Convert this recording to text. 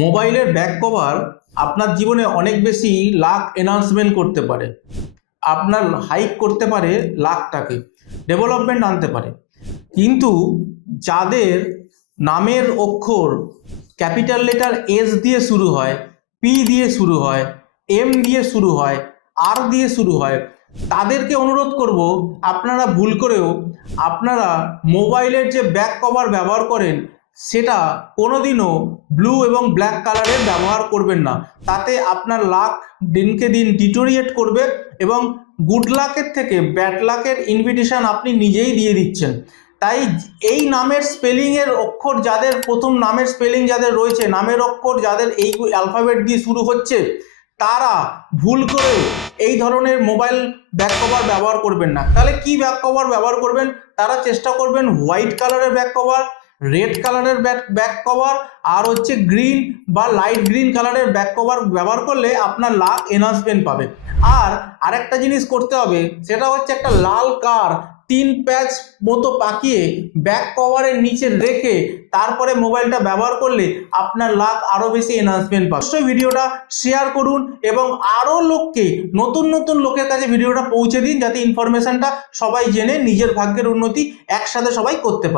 মোবাইলের back cover আপনার জীবনে অনেক বেশি লাক এনহান্সমেন্ট করতে পারে, আপনার হাইক করতে পারে, লাকটাকে ডেভেলপমেন্ট আনতে পারে। কিন্তু যাদের নামের অক্ষর ক্যাপিটাল লেটার এস দিয়ে শুরু হয়, পি দিয়ে শুরু হয়, এম দিয়ে শুরু হয়, আর দিয়ে শুরু হয়, তাদেরকে অনুরোধ করব আপনারা ভুল করেও আপনারা মোবাইলের যে ব্যাক কভার ব্যবহার করেন সেটা কোনোদিনও ব্লু এবং ব্ল্যাক কালারের ব্যবহার করবেন না। তাতে আপনার লাক দিনকে দিন ডিটোরিয়েট করবে এবং গুড লাকের থেকে ব্যাড লাকের ইনভিটেশন আপনি নিজেই দিয়ে দিচ্ছেন। তাই এই নামের স্পেলিংয়ের অক্ষর যাদের, প্রথম নামের স্পেলিং যাদের রয়েছে, নামের অক্ষর যাদের এই অ্যালফাবেট দিয়ে শুরু হচ্ছে, তারা ভুল করে এই ধরনের মোবাইল ব্যাক কভার ব্যবহার করবেন না। তাহলে কি ব্যাক কভার ব্যবহার করবেন? তারা চেষ্টা করবেন হোয়াইট কালারের ব্যাক কভার, রেড কালারের ব্যাক কভার, আর হচ্ছে গ্রিন বা লাইট গ্রিন কালারের ব্যাক কভার ব্যবহার করলে আপনার লাক এনহান্সমেন্ট পাবে। আর আরেকটা জিনিস করতে হবে, সেটা হচ্ছে একটা লাল কার 3 প্যাচ মতো পাকিয়ে ব্যাক কভারের নিচে রেখে তারপরে মোবাইলটা ব্যবহার করলে আপনার লাক আরও বেশি এনহান্সমেন্ট পাবে। অবশ্যই ভিডিওটা শেয়ার করুন এবং আরও লোককে, নতুন নতুন লোকের কাছে ভিডিওটা পৌঁছে দিন, যাতে ইনফরমেশনটা সবাই জেনে নিজের ভাগ্যের উন্নতি একসাথে সবাই করতে পারে।